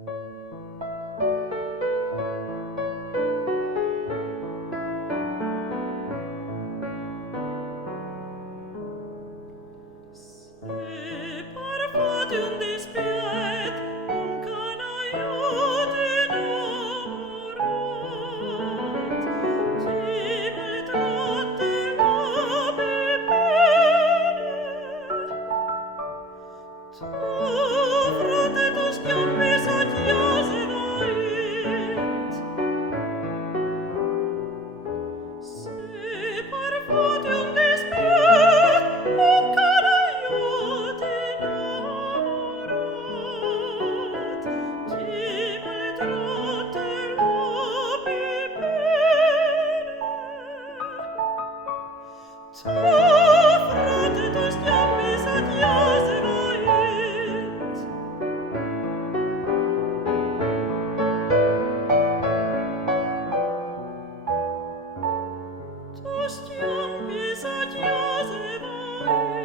C'est parfois d'une dispute, un canaillot innamorat, qui maltraite la biberne. T'offre de tus chiappis a chiase vait. C'est parfois d'une dispute, un canaillot innamorat, qui maltraite la biberne. T'offre de tus chiappis a chiase vait. Tus chiappis a chiase vait.